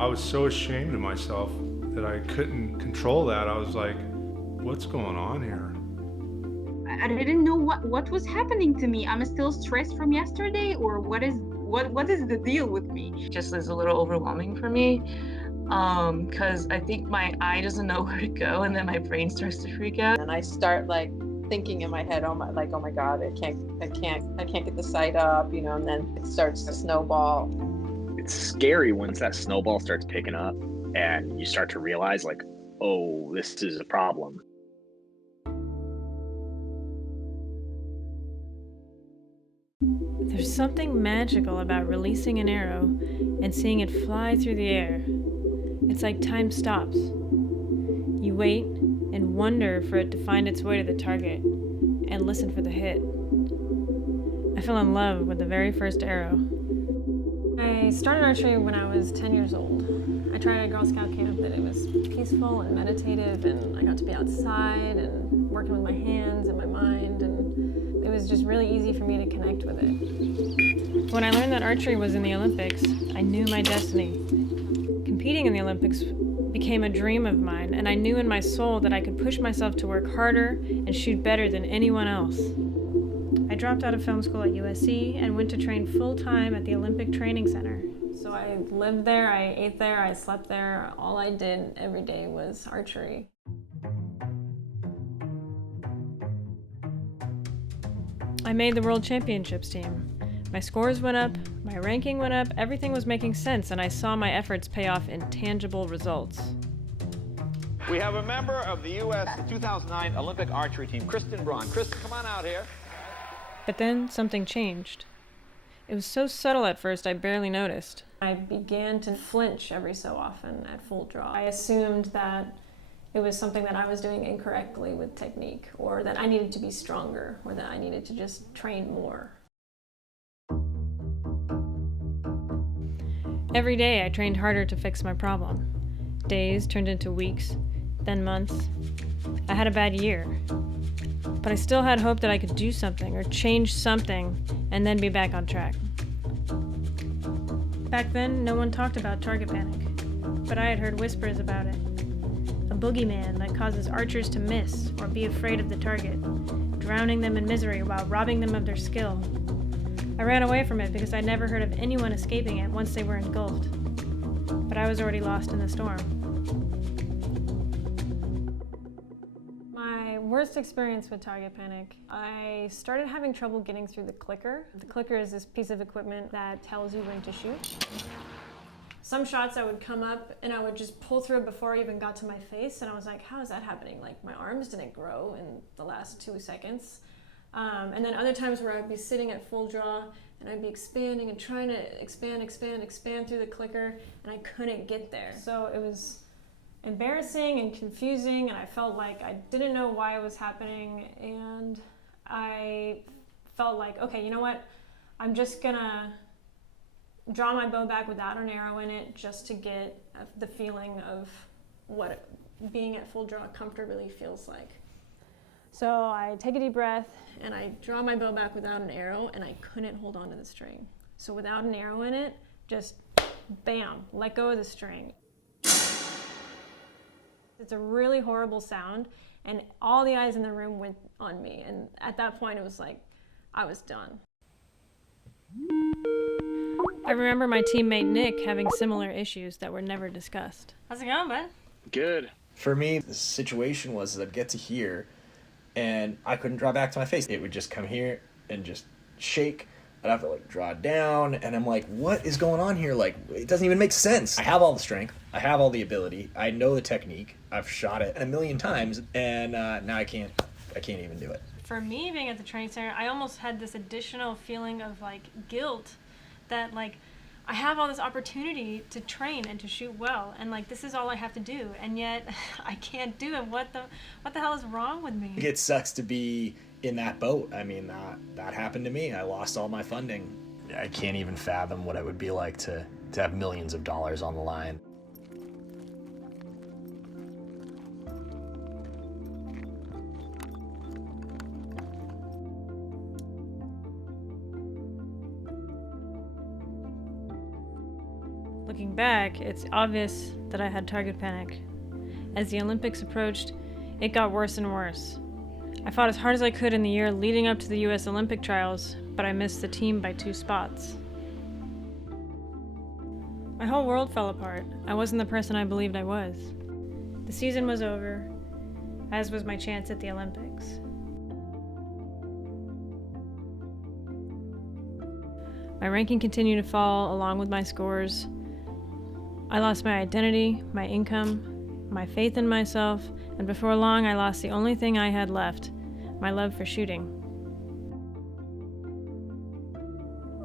I was so ashamed of myself that I couldn't control that. I was like, what's going on here? I didn't know what was happening to me. I'm still stressed from yesterday, or what is the deal with me? Just is a little overwhelming for me, because I think my eye doesn't know where to go, and then my brain starts to freak out. And I start like thinking in my head, oh my God, I can't get the sight up, and then it starts to snowball. It's scary once that snowball starts picking up and you start to realize like, oh, this is a problem. There's something magical about releasing an arrow and seeing it fly through the air. It's like time stops. You wait and wonder for it to find its way to the target and listen for the hit. I fell in love with the very first arrow. I started archery when I was 10 years old. I tried at a Girl Scout camp that it was peaceful and meditative, and I got to be outside and working with my hands and my mind, and it was just really easy for me to connect with it. When I learned that archery was in the Olympics, I knew my destiny. Competing in the Olympics became a dream of mine, and I knew in my soul that I could push myself to work harder and shoot better than anyone else. I dropped out of film school at USC and went to train full-time at the Olympic Training Center. So I lived there, I ate there, I slept there. All I did every day was archery. I made the World Championships team. My scores went up, my ranking went up, everything was making sense, and I saw my efforts pay off in tangible results. We have a member of the U.S. 2009 Olympic archery team, Madeleine Braun. Kristen, come on out here. But then something changed. It was so subtle at first, I barely noticed. I began to flinch every so often at full draw. I assumed that it was something that I was doing incorrectly with technique, or that I needed to be stronger, or that I needed to just train more. Every day I trained harder to fix my problem. Days turned into weeks, then months. I had a bad year. But I still had hope that I could do something or change something and then be back on track. Back then, no one talked about target panic, but I had heard whispers about it. A boogeyman that causes archers to miss or be afraid of the target, drowning them in misery while robbing them of their skill. I ran away from it because I never heard of anyone escaping it once they were engulfed. But I was already lost in the storm. My worst experience with target panic, I started having trouble getting through the clicker. The clicker is this piece of equipment that tells you when to shoot. Some shots I would come up and I would just pull through before I even got to my face, and I was like, how is that happening? Like, my arms didn't grow in the last 2 seconds. And then other times where I'd be sitting at full draw and I'd be expanding and trying to expand through the clicker, and I couldn't get there. So it was embarrassing and confusing, and I felt like I didn't know why it was happening, and I felt like, okay, you know what? I'm just gonna draw my bow back without an arrow in it just to get the feeling of what being at full draw comfortably feels like. So I take a deep breath and I draw my bow back without an arrow, and I couldn't hold on to the string. So without an arrow in it, just bam, let go of the string. It's a really horrible sound, and all the eyes in the room went on me. And at that point, it was like, I was done. I remember my teammate Nick having similar issues that were never discussed. How's it going, bud? Good. For me, the situation was that I'd get to here and I couldn't draw back to my face. It would just come here and just shake. I'd have to like draw it down, and I'm like, what is going on here? Like, it doesn't even make sense. I have all the strength. I have all the ability. I know the technique. I've shot it a million times, and now I can't even do it. For me, being at the training center, I almost had this additional feeling of like guilt that like I have all this opportunity to train and to shoot well, and like this is all I have to do, and yet I can't do it. What the hell is wrong with me? It sucks to be in that boat. I mean, that happened to me. I lost all my funding. I can't even fathom what it would be like to have millions of dollars on the line. Looking back, it's obvious that I had target panic. As the Olympics approached, it got worse and worse. I fought as hard as I could in the year leading up to the US Olympic trials, but I missed the team by 2 spots. My whole world fell apart. I wasn't the person I believed I was. The season was over, as was my chance at the Olympics. My ranking continued to fall along with my scores. I lost my identity, my income, my faith in myself, and before long I lost the only thing I had left, my love for shooting.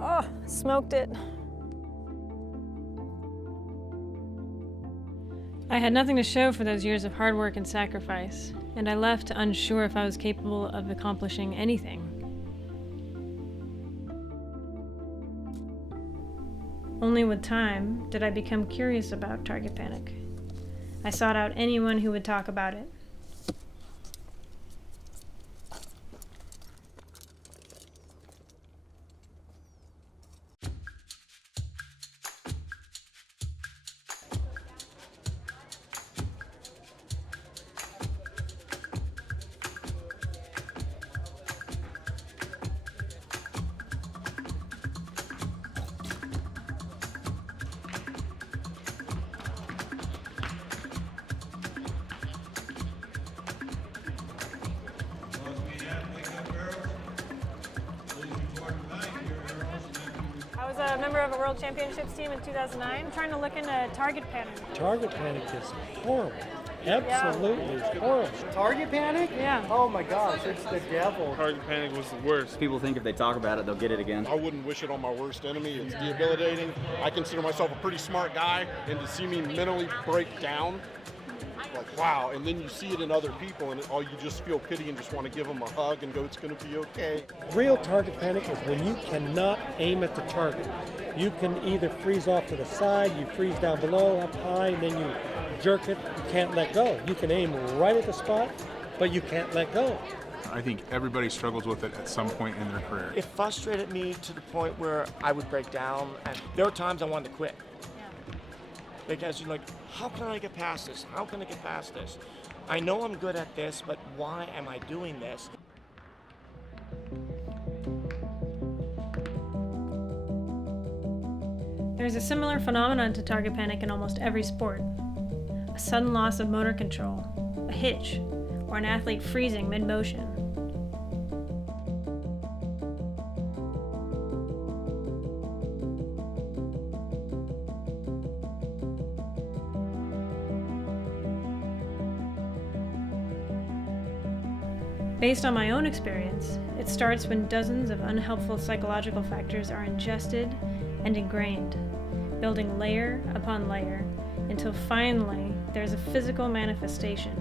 Oh, smoked it. I had nothing to show for those years of hard work and sacrifice, and I left unsure if I was capable of accomplishing anything. Only with time did I become curious about target panic. I sought out anyone who would talk about it. I was a member of a World Championships team in 2009. I'm trying to look into target panic. Target panic is horrible. Absolutely horrible. Target panic? Yeah. Oh my gosh, it's the devil. Target panic was the worst. People think if they talk about it, they'll get it again. I wouldn't wish it on my worst enemy. It's debilitating. I consider myself a pretty smart guy, and to see me mentally break down, like, wow. And then you see it in other people, and you just feel pity and just want to give them a hug and go, it's going to be okay. Real target panic is when you cannot aim at the target. You can either freeze off to the side, you freeze down below, up high, and then you jerk it. You can't let go. You can aim right at the spot, but you can't let go. I think everybody struggles with it at some point in their career. It frustrated me to the point where I would break down, and there were times I wanted to quit. Because you're like, how can I get past this? How can I get past this? I know I'm good at this, but why am I doing this? There's a similar phenomenon to target panic in almost every sport. A sudden loss of motor control, a hitch, or an athlete freezing mid-motion. Based on my own experience, it starts when dozens of unhelpful psychological factors are ingested and ingrained, building layer upon layer, until finally there's a physical manifestation.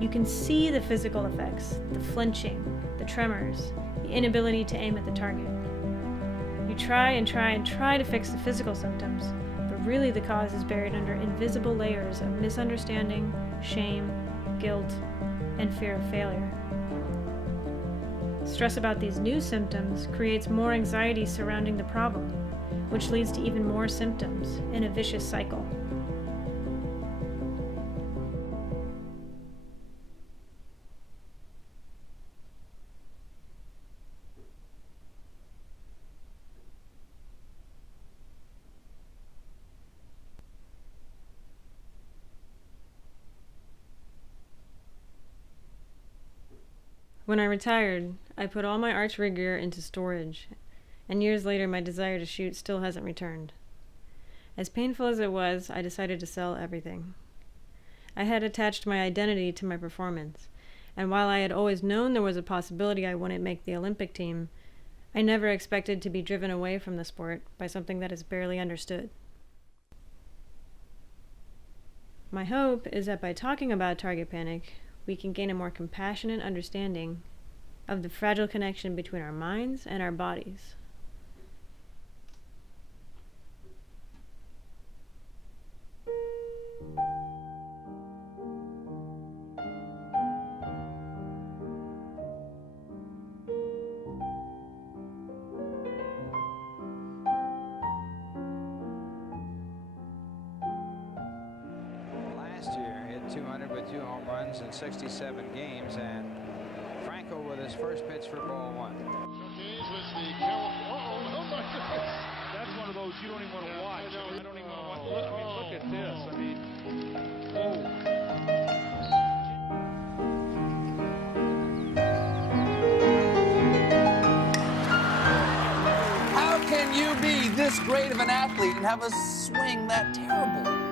You can see the physical effects, the flinching, the tremors, the inability to aim at the target. You try and try and try to fix the physical symptoms, but really the cause is buried under invisible layers of misunderstanding, shame, guilt, and fear of failure. Stress about these new symptoms creates more anxiety surrounding the problem, which leads to even more symptoms in a vicious cycle. When I retired, I put all my archery gear into storage, and years later my desire to shoot still hasn't returned. As painful as it was, I decided to sell everything. I had attached my identity to my performance, and while I had always known there was a possibility I wouldn't make the Olympic team, I never expected to be driven away from the sport by something that is barely understood. My hope is that by talking about target panic, we can gain a more compassionate understanding of the fragile connection between our minds and our bodies. 2 home runs in 67 games, and Franco with his first pitch for ball 1. That's one of those you don't even want to watch. I don't even want to watch. Look at this. I mean, How can you be this great of an athlete and have a swing that terrible?